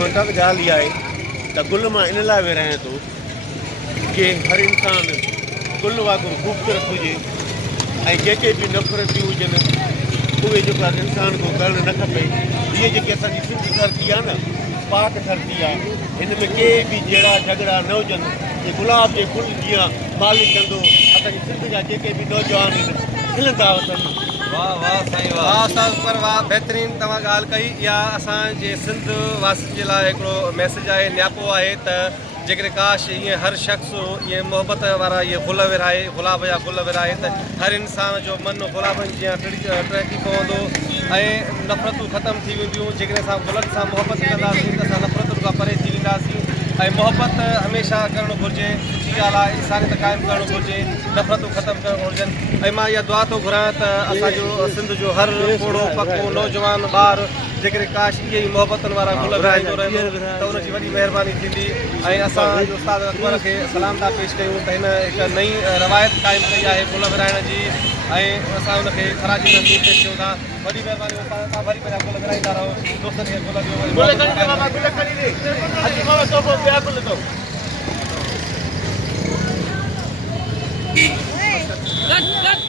घंटा जा लिया है तो गुल मां इन लाइ विरहां थो कि हर इंसान गुल वांगुरु ख़ूबसूरत हुजे ऐं जेके बि नफ़रतियूं हुजनि उहे जेको आहे इंसान को करणु न खपे। इहे जेके असांजी सिंध धरती आहे न पाक धरती आहे, हिन में के बि जहिड़ा झगड़ा न हुजनि। जे गुलाब जे गुल जीअं मालिक कंदो असांजी सिंध जा जेके बि नौजवान आहिनि खिलंदा वञनि। वाह वाह साईं वाह उस्ताद पर वाह बेहतरीन तव्हां ॻाल्हि कई। इहा असांजे सिंध वासियुनि जे लाइ हिकिड़ो मैसेज आहे, न्यापो आहे त जेकॾहिं काश ईअं हर शख़्स ईअं मोहबत वारा इहे गुल विरहाए, गुलाब जा गुल विरहाए त हर इंसान जो मनु गुलाबनि जीअं टहिकी पवंदो ऐं नफ़रतूं ख़तमु थी वेंदियूं। जेकॾहिं असां गुलनि सां मोहबत कंदासीं त असां नफ़रतुनि खां परे थी वेंदासीं ऐं मोहबत हमेशह करणु घुरिजे। सुठी ॻाल्हि आहे, इंसानियत क़ाइमु करणु घुरिजे, नफ़रतूं ख़तमु करणु घुरिजनि। ऐं मां इहा दुआ थो घुरां त असांजो सिंध जो हर कोड़ो पको नौजवान ॿार जेकॾहिं काश इहे ई मोहबतनि वारा गुल विरहाईंदो रहंदो त उनजी वॾी महिरबानी थींदी। ऐं असांजो उस्ताद अकबर खे सलाम था पेश कयूं त हिन हिकु नई रवायत क़ाइमु कई आहे गुल विरहाइण जी ऐं असां हुनखे ख़राजी नसीब पेश कयूं था। वॾी महिरबानी तव्हां वरी पंहिंजा गुल विरहाईंदा रहो, दोस्तनि खे गुल ॾियो।